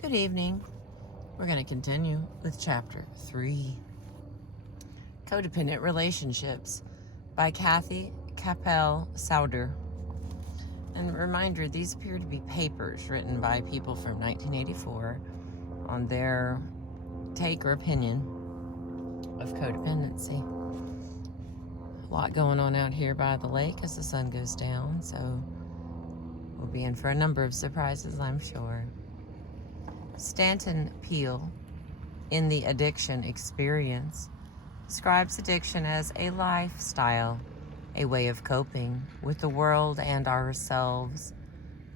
Good evening. We're going to continue with Chapter 3, Codependent Relationships by Capell-Sowder. And a reminder, these appear to be papers written by people from 1984 on their take or opinion of codependency. A lot going on out here by the lake as the sun goes down, so we'll be in for a number of surprises, I'm sure. Stanton Peele, in The Addiction Experience, describes addiction as a lifestyle, a way of coping with the world and ourselves,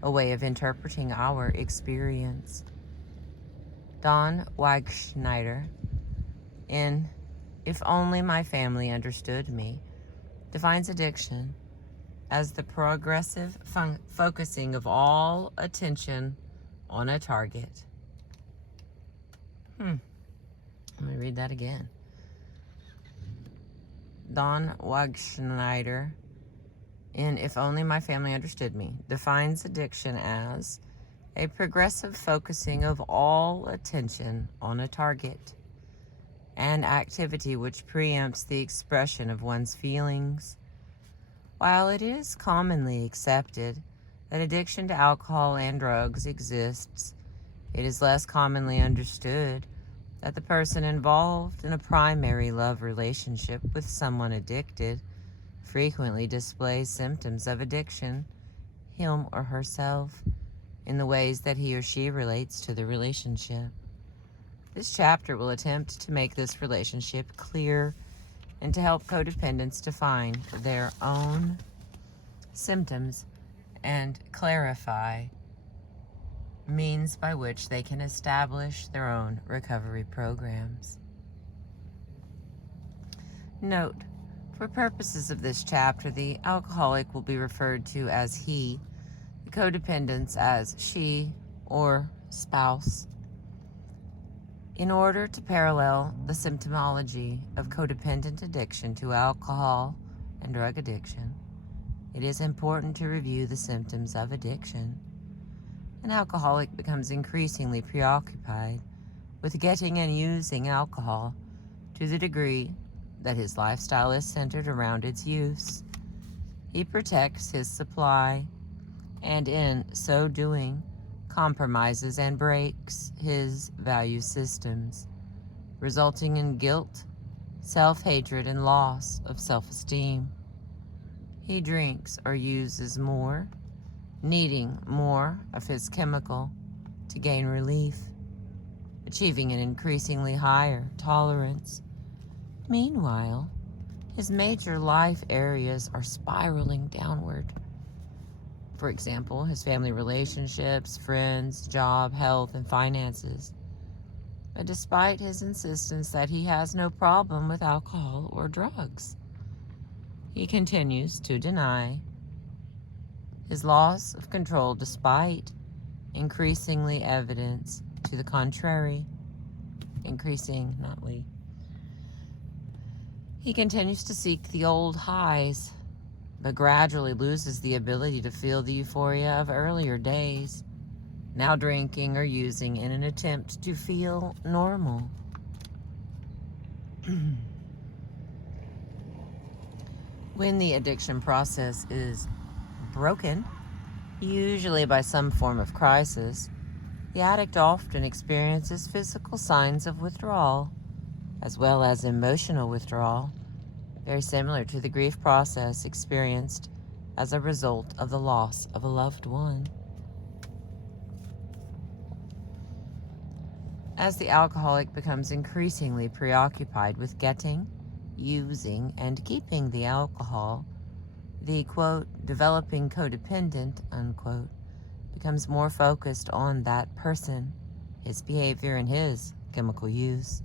a way of interpreting our experience. Don Wagschneider, in If Only My Family Understood Me, defines addiction as the progressive focusing of all attention on a target. Let me read that again. Don Wagschneider, in If Only My Family Understood Me, defines addiction as a progressive focusing of all attention on a target, an activity which preempts the expression of one's feelings. While it is commonly accepted that addiction to alcohol and drugs exists, it is less commonly understood that the person involved in a primary love relationship with someone addicted frequently displays symptoms of addiction, him or herself, in the ways that he or she relates to the relationship. This chapter will attempt to make this relationship clear and to help codependents define their own symptoms and clarify means by which they can establish their own recovery programs. Note, for purposes of this chapter, the alcoholic will be referred to as he, the codependents as she or spouse. In order to parallel the symptomology of codependent addiction to alcohol and drug addiction, it is important to review the symptoms of addiction. An alcoholic becomes increasingly preoccupied with getting and using alcohol to the degree that his lifestyle is centered around its use. He protects his supply, and in so doing, compromises and breaks his value systems, resulting in guilt, self-hatred, and loss of self-esteem. He drinks or uses more, needing more of his chemical to gain relief, achieving an increasingly higher tolerance. Meanwhile, his major life areas are spiraling downward. For example, his family relationships, friends, job, health, and finances. But despite his insistence that he has no problem with alcohol or drugs, he continues to deny his loss of control despite increasingly evidence to the contrary. Increasing, not we. He continues to seek the old highs, but gradually loses the ability to feel the euphoria of earlier days, now drinking or using in an attempt to feel normal. When the addiction process is broken, usually by some form of crisis, the addict often experiences physical signs of withdrawal, as well as emotional withdrawal, very similar to the grief process experienced as a result of the loss of a loved one. As the alcoholic becomes increasingly preoccupied with getting, using, and keeping the alcohol, the, quote, developing codependent, unquote, becomes more focused on that person, his behavior, and his chemical use,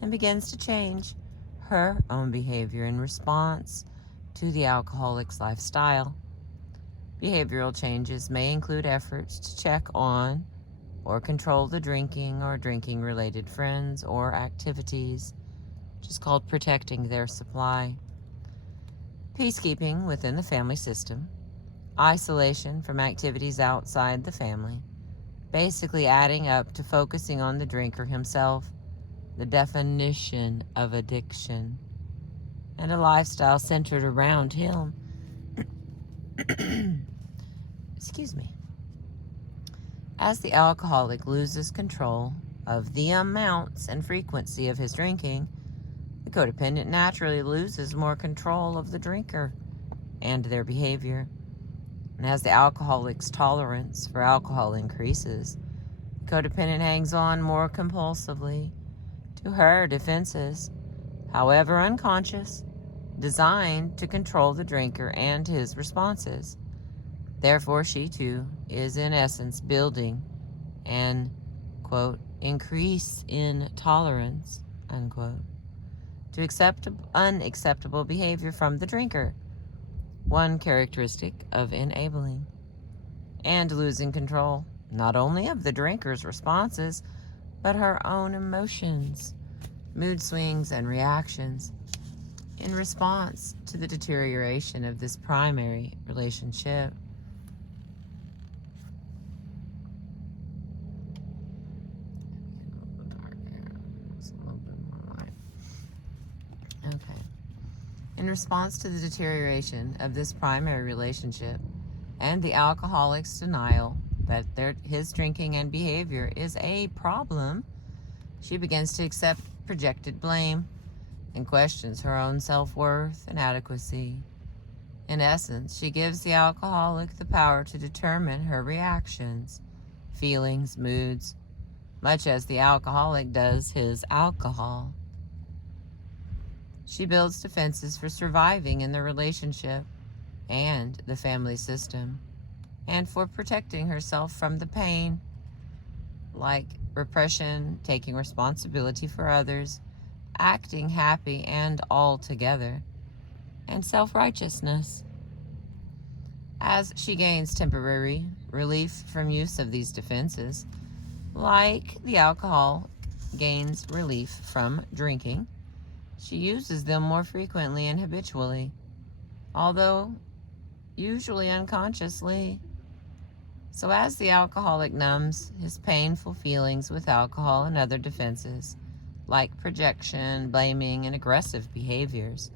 and begins to change her own behavior in response to the alcoholic's lifestyle. Behavioral changes may include efforts to check on or control the drinking or drinking-related friends or activities, which is called protecting their supply. Peacekeeping within the family system, isolation from activities outside the family, basically adding up to focusing on the drinker himself, the definition of addiction, and a lifestyle centered around him. Excuse me. As the alcoholic loses control of the amounts and frequency of his drinking, the codependent naturally loses more control of the drinker and their behavior. And as the alcoholic's tolerance for alcohol increases, the codependent hangs on more compulsively to her defenses, however unconscious, designed to control the drinker and his responses. Therefore, she too is in essence building an, quote, increase in tolerance, unquote, to unacceptable behavior from the drinker, one characteristic of enabling, and losing control not only of the drinker's responses, but her own emotions, mood swings, and reactions in response to the deterioration of this primary relationship. Okay. In response to the deterioration of this primary relationship and the alcoholic's denial that his drinking and behavior is a problem, she begins to accept projected blame and questions her own self-worth and adequacy. In essence, she gives the alcoholic the power to determine her reactions, feelings, moods, much as the alcoholic does his alcohol. She builds defenses for surviving in the relationship and the family system, and for protecting herself from the pain, like repression, taking responsibility for others, acting happy and all together, and self-righteousness. As she gains temporary relief from use of these defenses, like the alcohol gains relief from drinking, she uses them more frequently and habitually, although usually unconsciously. So as the alcoholic numbs his painful feelings with alcohol and other defenses, like projection, blaming, and aggressive behaviors,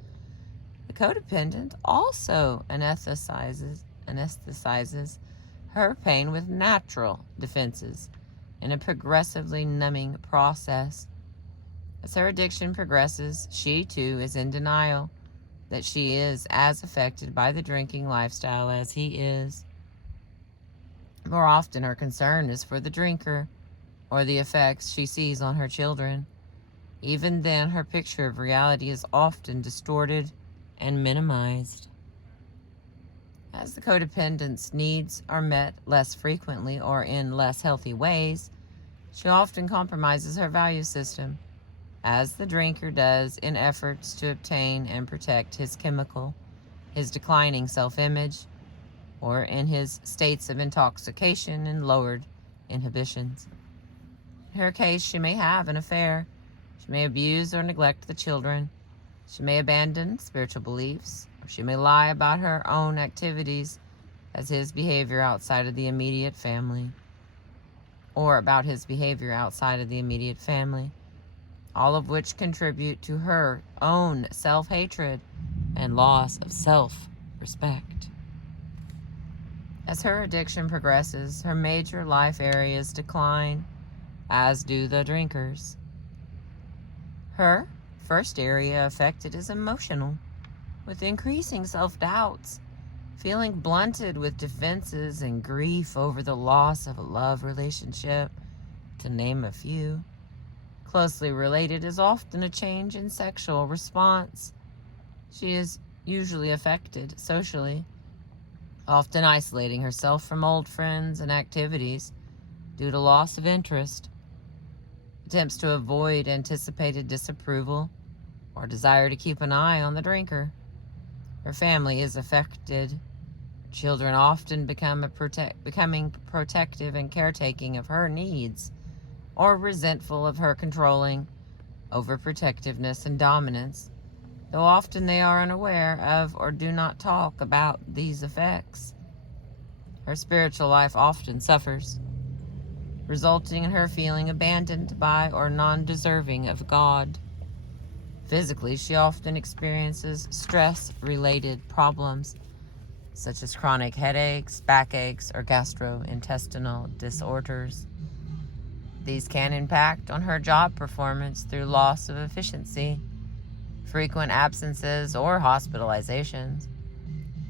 the codependent also anesthetizes her pain with natural defenses in a progressively numbing process. As her addiction progresses, she too is in denial that she is as affected by the drinking lifestyle as he is. More often, her concern is for the drinker or the effects she sees on her children. Even then, her picture of reality is often distorted and minimized. As the codependent's needs are met less frequently or in less healthy ways, she often compromises her value system, as the drinker does in efforts to obtain and protect his declining self-image, or in his states of intoxication and lowered inhibitions. In her case, she may have an affair. She may abuse or neglect the children. She may abandon spiritual beliefs, or she may lie about her own activities as his behavior outside of the immediate family, or about his behavior outside of the immediate family, all of which contribute to her own self-hatred and loss of self-respect. As her addiction progresses, her major life areas decline, as do the drinkers. Her first area affected is emotional, with increasing self-doubts, feeling blunted with defenses and grief over the loss of a love relationship, to name a few. Closely related is often a change in sexual response. She is usually affected socially, often isolating herself from old friends and activities due to loss of interest. Attempts to avoid anticipated disapproval or desire to keep an eye on the drinker. Her family is affected. Children often becoming protective and caretaking of her needs, or resentful of her controlling, overprotectiveness, and dominance, though often they are unaware of or do not talk about these effects. Her spiritual life often suffers. resulting in her feeling abandoned by or non-deserving of God. Physically, she often experiences stress-related problems, such as chronic headaches, backaches, or gastrointestinal disorders. These can impact on her job performance through loss of efficiency, frequent absences or hospitalizations,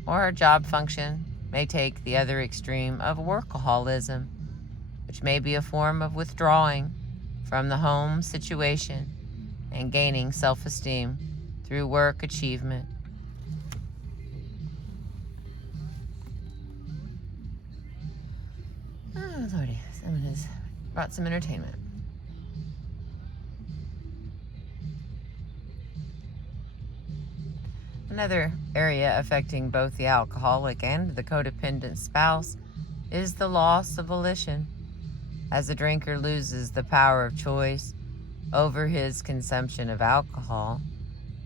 or her job function may take the other extreme of workaholism, which may be a form of withdrawing from the home situation and gaining self-esteem through work achievement. Oh, Lordy, someone has brought some entertainment. Another area affecting both the alcoholic and the codependent spouse is the loss of volition, as the drinker loses the power of choice over his consumption of alcohol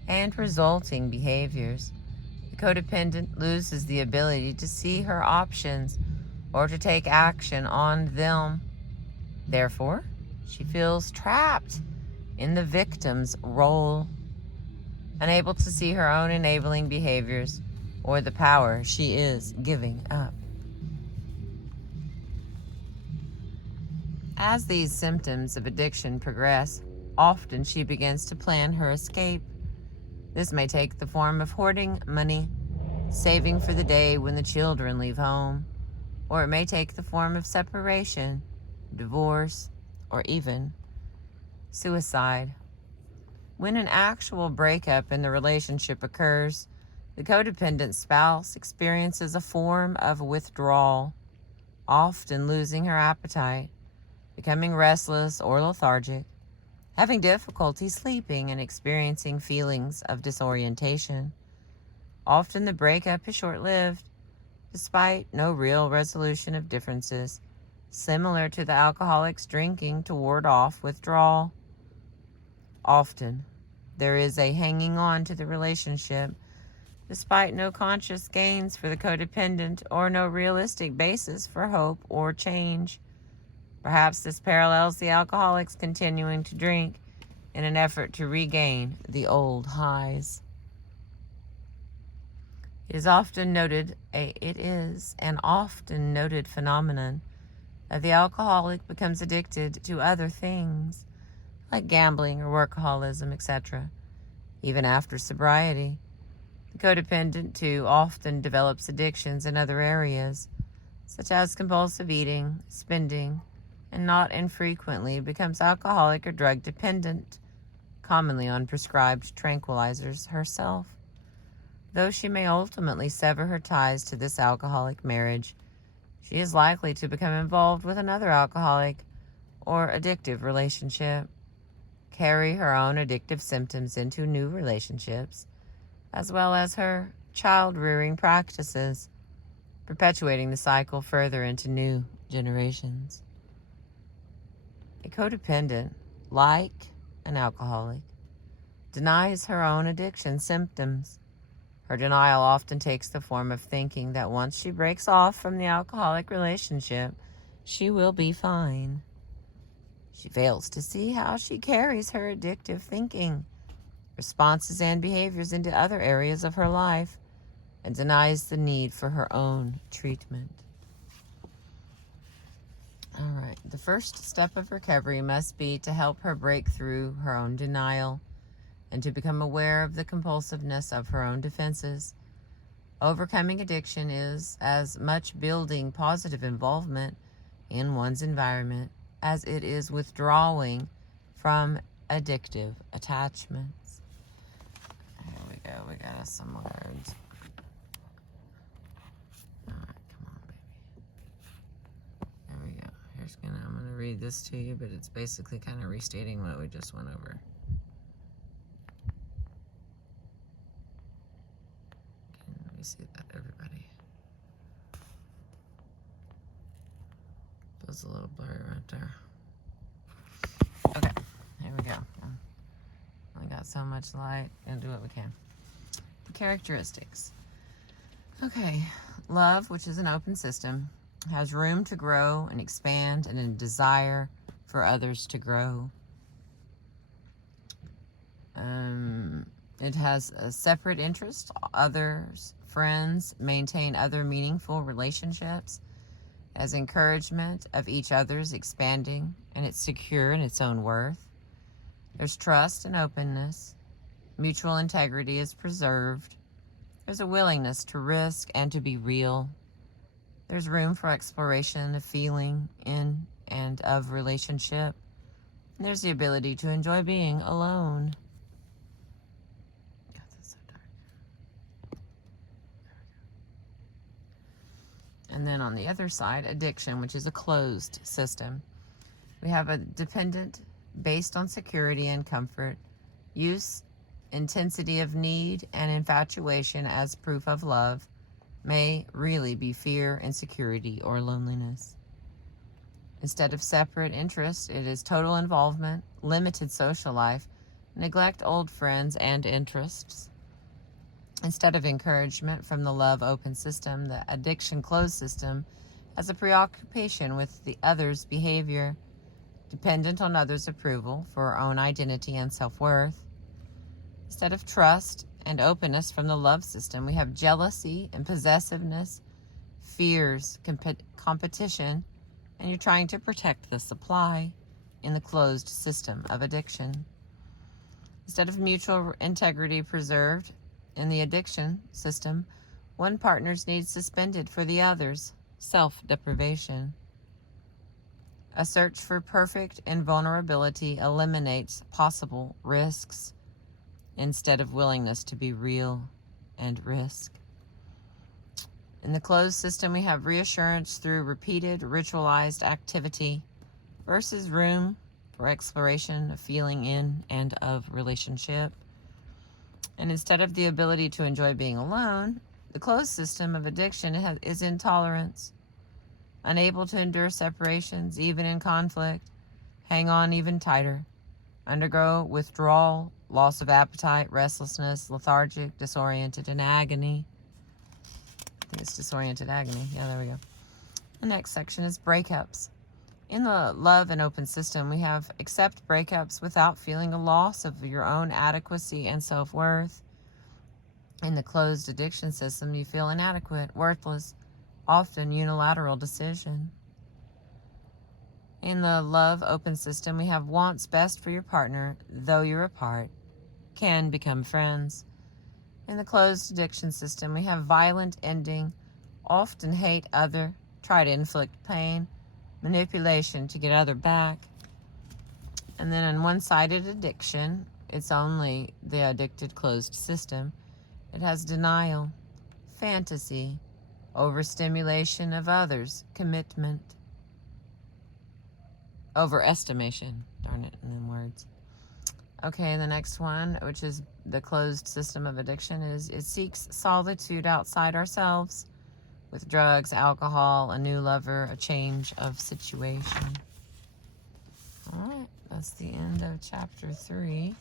and resulting behaviors. The codependent loses the ability to see her options or to take action on them. Therefore, she feels trapped in the victim's role, unable to see her own enabling behaviors or the power she is giving up. As these symptoms of addiction progress, often she begins to plan her escape. This may take the form of hoarding money, saving for the day when the children leave home, or it may take the form of separation, divorce, or even suicide. When an actual breakup in the relationship occurs, the codependent spouse experiences a form of withdrawal, often losing her appetite, becoming restless or lethargic, having difficulty sleeping, and experiencing feelings of disorientation. Often the breakup is short-lived, despite no real resolution of differences, similar to the alcoholic's drinking to ward off withdrawal. Often, there is a hanging on to the relationship, despite no conscious gains for the codependent or no realistic basis for hope or change. Perhaps this parallels the alcoholic's continuing to drink in an effort to regain the old highs. It is an often noted phenomenon that the alcoholic becomes addicted to other things, like gambling or workaholism, etc. Even after sobriety, the codependent too often develops addictions in other areas, such as compulsive eating, spending, and not infrequently becomes alcoholic or drug dependent, commonly on prescribed tranquilizers herself. Though she may ultimately sever her ties to this alcoholic marriage, she is likely to become involved with another alcoholic or addictive relationship, carry her own addictive symptoms into new relationships, as well as her child-rearing practices, perpetuating the cycle further into new generations. A codependent, like an alcoholic, denies her own addiction symptoms. Her denial often takes the form of thinking that once she breaks off from the alcoholic relationship, she will be fine. She fails to see how she carries her addictive thinking, responses, and behaviors into other areas of her life, and denies the need for her own treatment. All right, the first step of recovery must be to help her break through her own denial and to become aware of the compulsiveness of her own defenses. Overcoming addiction is as much building positive involvement in one's environment as it is withdrawing from addictive attachments. Here we go, we got us some words. All right, come on, baby. There we go. I'm gonna read this to you, but it's basically kind of restating what we just went over. Let me see that, everybody. Feels a little blurry right there. Okay, here we go. We got so much light, and do what we can. The characteristics. Okay, love, which is an open system, has room to grow and expand, and a desire for others to grow. It has a separate interest, others, friends, maintain other meaningful relationships, as encouragement of each other's expanding, and it's secure in its own worth. There's trust and openness. Mutual integrity is preserved. There's a willingness to risk and to be real. There's room for exploration of feeling in and of relationship. And there's the ability to enjoy being alone. God, that's so dark. And then on the other side, addiction, which is a closed system. We have a dependent based on security and comfort, use, intensity of need, and infatuation as proof of love may really be fear, insecurity, or loneliness. Instead of separate interests, it is total involvement, limited social life, neglect old friends and interests. Instead of encouragement from the love open system, the addiction closed system has a preoccupation with the other's behavior, dependent on others' approval for our own identity and self-worth. Instead of trust and openness from the love system, we have jealousy and possessiveness, fears, competition, and you're trying to protect the supply in the closed system of addiction. Instead of mutual integrity preserved in the addiction system, one partner's needs suspended for the other's, self-deprivation. A search for perfect invulnerability eliminates possible risks instead of willingness to be real and risk. In the closed system, we have reassurance through repeated ritualized activity versus room for exploration of feeling in and of relationship. And instead of the ability to enjoy being alone, the closed system of addiction is intolerance, unable to endure separations, even in conflict, hang on even tighter, undergo withdrawal, loss of appetite, restlessness, lethargic, disoriented, and agony. I think it's disoriented agony. Yeah, there we go. The next section is breakups. In the love and open system, we have accept breakups without feeling a loss of your own adequacy and self-worth. In the closed addiction system, you feel inadequate, worthless, often unilateral decision. In the love open system, we have wants best for your partner, though you're apart, can become friends. In the closed addiction system, we have violent ending, often hate other, try to inflict pain, manipulation to get other back. And then in one-sided addiction, it's only the addicted closed system. It has denial, fantasy, overstimulation of others, commitment, overestimation, darn it, in them words. Okay, the next one, which is the closed system of addiction, is it seeks solitude outside ourselves with drugs, alcohol, a new lover, a change of situation. All right, that's the end of chapter 3.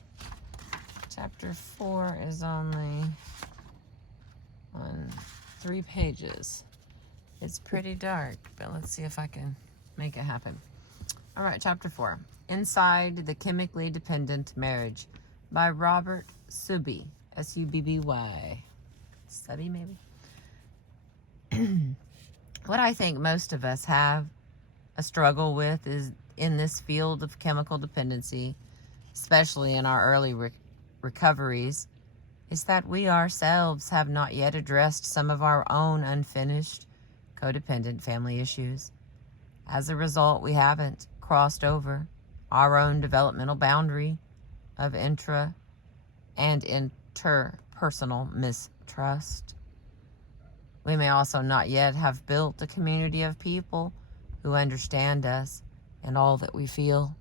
Chapter 4 is only on 3 pages. It's pretty dark, but let's see if I can make it happen. All right, chapter 4. Inside the Chemically Dependent Marriage by Robert Subby, S-U-B-B-Y. Subby, maybe? What I think most of us have a struggle with is in this field of chemical dependency, especially in our early recoveries, is that we ourselves have not yet addressed some of our own unfinished codependent family issues. As a result, we haven't crossed over our own developmental boundary of intra and interpersonal mistrust. We may also not yet have built a community of people who understand us and all that we feel.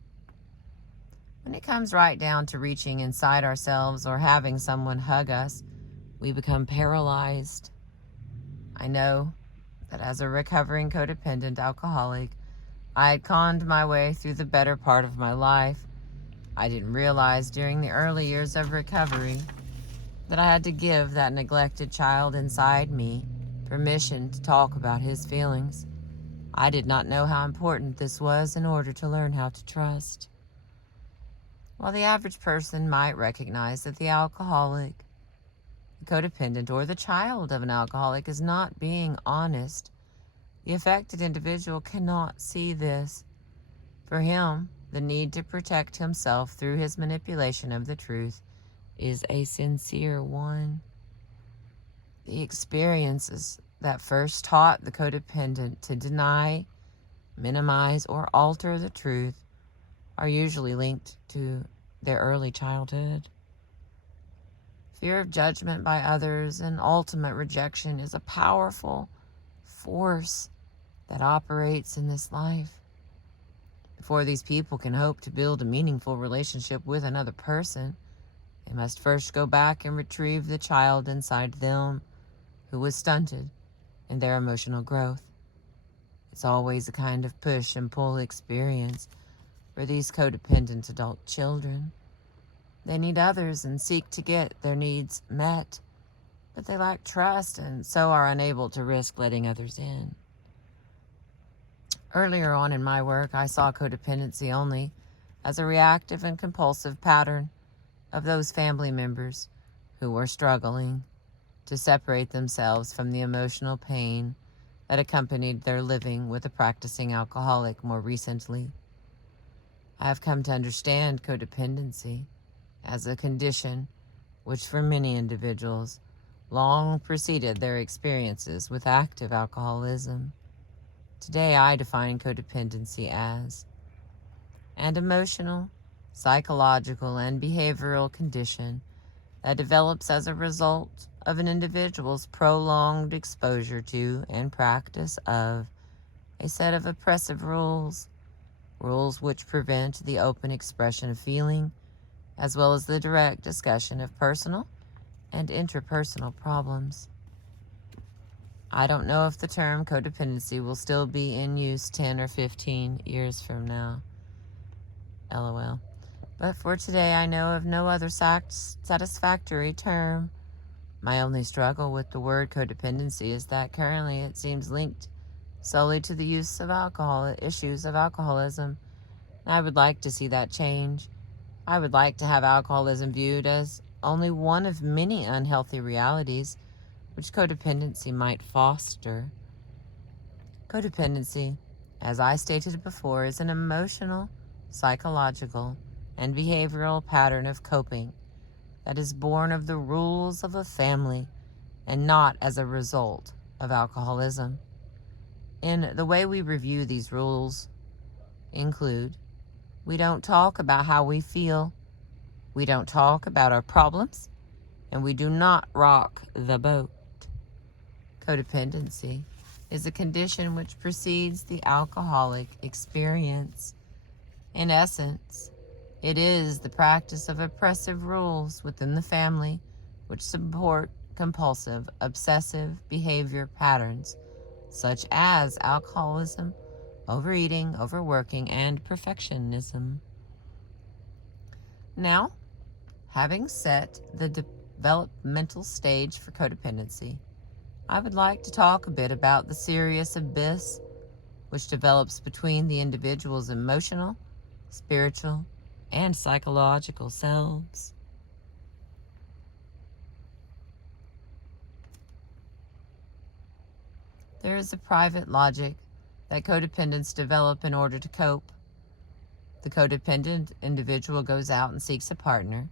When it comes right down to reaching inside ourselves or having someone hug us, we become paralyzed. I know that as a recovering codependent alcoholic, I had conned my way through the better part of my life. I didn't realize during the early years of recovery that I had to give that neglected child inside me permission to talk about his feelings. I did not know how important this was in order to learn how to trust. While the average person might recognize that the alcoholic, the codependent, or the child of an alcoholic is not being honest, the affected individual cannot see this. For him, the need to protect himself through his manipulation of the truth is a sincere one. The experiences that first taught the codependent to deny, minimize, or alter the truth are usually linked to their early childhood. Fear of judgment by others and ultimate rejection is a powerful force that operates in this life. Before these people can hope to build a meaningful relationship with another person, they must first go back and retrieve the child inside them who was stunted in their emotional growth. It's always a kind of push and pull experience for these codependent adult children. They need others and seek to get their needs met, but they lack trust and so are unable to risk letting others in. Earlier on in my work, I saw codependency only as a reactive and compulsive pattern of those family members who were struggling to separate themselves from the emotional pain that accompanied their living with a practicing alcoholic more recently. I have come to understand codependency as a condition which for many individuals long preceded their experiences with active alcoholism. Today I define codependency as an emotional, psychological, and behavioral condition that develops as a result of an individual's prolonged exposure to and practice of a set of oppressive rules which prevent the open expression of feeling, as well as the direct discussion of personal and interpersonal problems. I don't know if the term codependency will still be in use 10 or 15 years from now. LOL. But for today, I know of no other satisfactory term. My only struggle with the word codependency is that currently it seems linked solely to the use of alcohol, issues of alcoholism. And I would like to see that change. I would like to have alcoholism viewed as only one of many unhealthy realities which codependency might foster. Codependency, as I stated before, is an emotional, psychological, and behavioral pattern of coping that is born of the rules of a family and not as a result of alcoholism. In the way we review these rules include: we don't talk about how we feel, we don't talk about our problems, and we do not rock the boat. Codependency is a condition which precedes the alcoholic experience. In essence, it is the practice of oppressive rules within the family which support compulsive, obsessive behavior patterns such as alcoholism, overeating, overworking, and perfectionism. Now, having set the developmental stage for codependency, I would like to talk a bit about the serious abyss which develops between the individual's emotional, spiritual, and psychological selves. There is a private logic that codependents develop in order to cope. The codependent individual goes out and seeks a partner,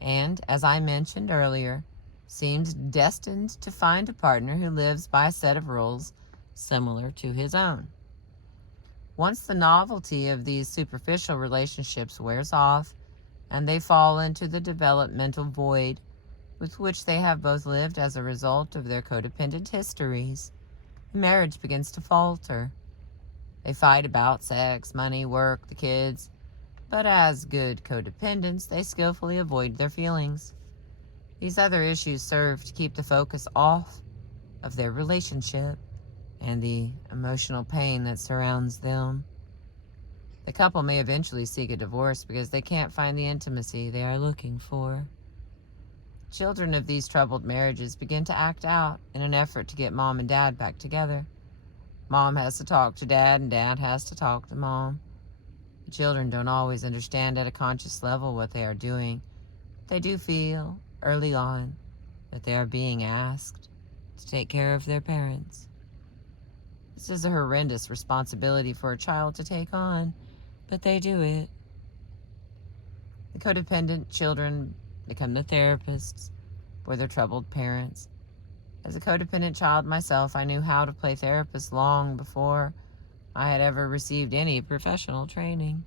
and, as I mentioned earlier, seems destined to find a partner who lives by a set of rules similar to his own. Once the novelty of these superficial relationships wears off and they fall into the developmental void with which they have both lived as a result of their codependent histories, marriage begins to falter. They fight about sex, money, work, the kids, but as good codependents, they skillfully avoid their feelings. These other issues serve to keep the focus off of their relationship and the emotional pain that surrounds them. The couple may eventually seek a divorce because they can't find the intimacy they are looking for. Children of these troubled marriages begin to act out in an effort to get mom and dad back together. Mom has to talk to Dad, and Dad has to talk to Mom. The children don't always understand at a conscious level what they are doing. They do feel, early on, that they are being asked to take care of their parents. This is a horrendous responsibility for a child to take on, but they do it. The codependent children become the therapists for their troubled parents. As a codependent child myself, I knew how to play therapist long before I had ever received any professional training.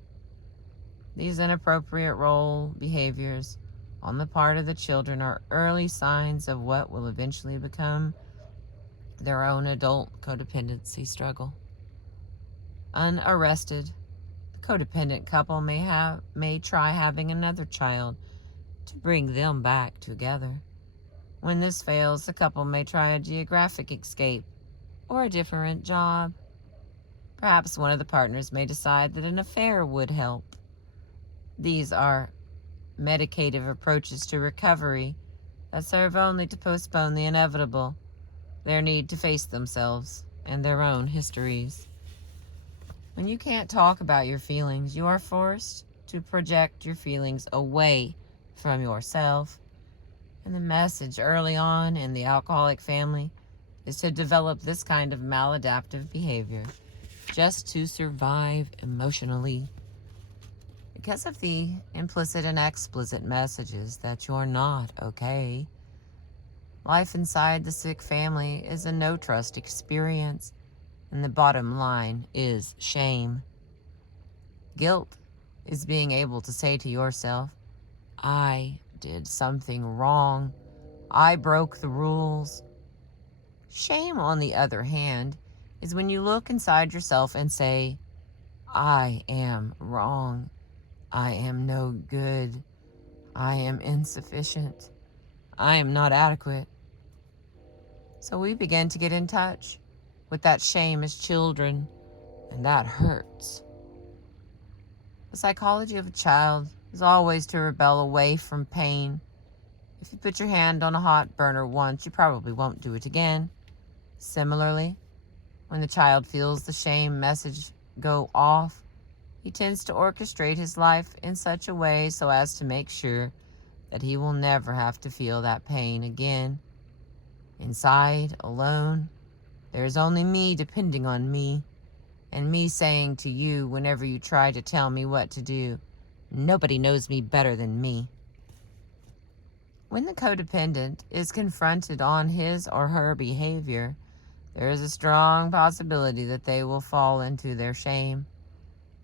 These inappropriate role behaviors on the part of the children are early signs of what will eventually become their own adult codependency struggle. Unarrested, the codependent couple may try having another child to bring them back together. When this fails, the couple may try a geographic escape or a different job. Perhaps one of the partners may decide that an affair would help. These are medicative approaches to recovery that serve only to postpone the inevitable, their need to face themselves and their own histories. When you can't talk about your feelings, you are forced to project your feelings away from yourself. And the message early on in the alcoholic family is to develop this kind of maladaptive behavior just to survive emotionally. Because of the implicit and explicit messages that you're not okay, life inside the sick family is a no-trust experience, and the bottom line is shame. Guilt is being able to say to yourself, I did something wrong. I broke the rules. Shame, on the other hand, is when you look inside yourself and say, I am wrong. I am no good. I am insufficient. I am not adequate. So we begin to get in touch with that shame as children, and that hurts. The psychology of a child is always to rebel away from pain. If you put your hand on a hot burner once, you probably won't do it again. Similarly, when the child feels the shame message go off, he tends to orchestrate his life in such a way so as to make sure that he will never have to feel that pain again. Inside, alone, there is only me depending on me, and me saying to you whenever you try to tell me what to do, nobody knows me better than me. When the codependent is confronted on his or her behavior, there is a strong possibility that they will fall into their shame.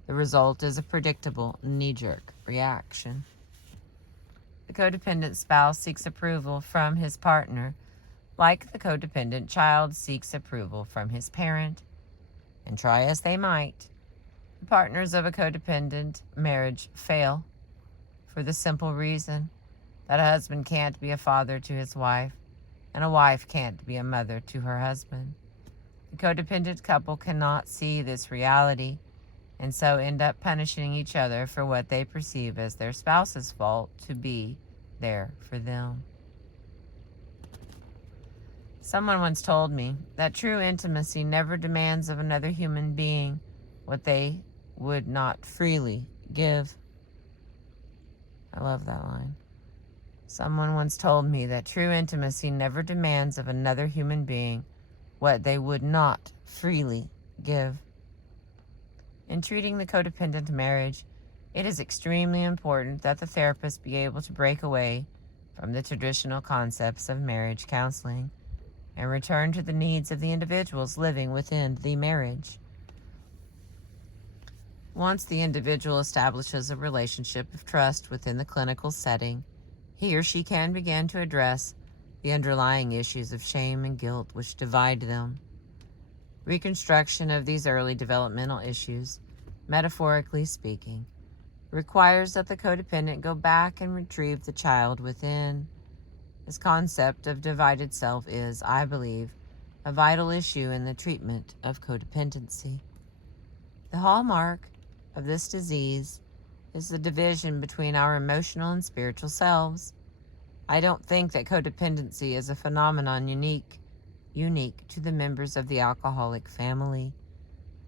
The result is a predictable knee-jerk reaction. The codependent spouse seeks approval from his partner, like the codependent child seeks approval from his parent. And try as they might, the partners of a codependent marriage fail for the simple reason that a husband can't be a father to his wife, and a wife can't be a mother to her husband. The codependent couple cannot see this reality, and so end up punishing each other for what they perceive as their spouse's fault to be there for them. Someone once told me that true intimacy never demands of another human being what they would not freely give. I love that line. Someone once told me that true intimacy never demands of another human being what they would not freely give. In treating the codependent marriage, it is extremely important that the therapist be able to break away from the traditional concepts of marriage counseling and return to the needs of the individuals living within the marriage. Once the individual establishes a relationship of trust within the clinical setting, he or she can begin to address the underlying issues of shame and guilt which divide them. Reconstruction of these early developmental issues, metaphorically speaking, requires that the codependent go back and retrieve the child within. This concept of divided self is, I believe, a vital issue in the treatment of codependency. The hallmark of this disease is the division between our emotional and spiritual selves. I don't think that codependency is a phenomenon unique unique to the members of the alcoholic family.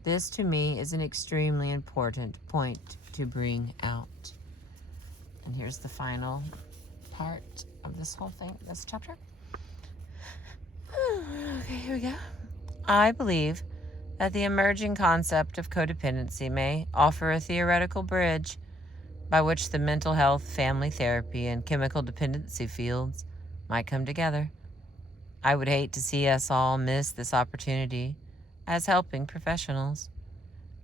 This, to me, is an extremely important point to bring out. And here's the final part of this whole thing, this chapter. Okay, here we go. I believe that the emerging concept of codependency may offer a theoretical bridge by which the mental health, family therapy, and chemical dependency fields might come together. I would hate to see us all miss this opportunity as helping professionals.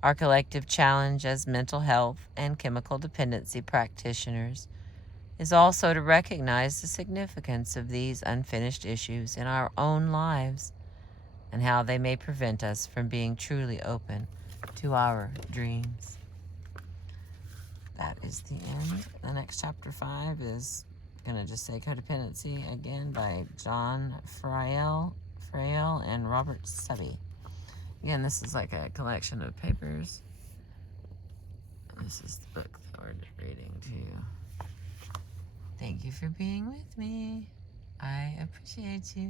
Our collective challenge as mental health and chemical dependency practitioners is also to recognize the significance of these unfinished issues in our own lives and how they may prevent us from being truly open to our dreams. That is the end. The next chapter 5 is going to just say Codependency again by John Frail and Robert Subby. Again, this is like a collection of papers. And this is the book that we're reading to you. Thank you for being with me. I appreciate you.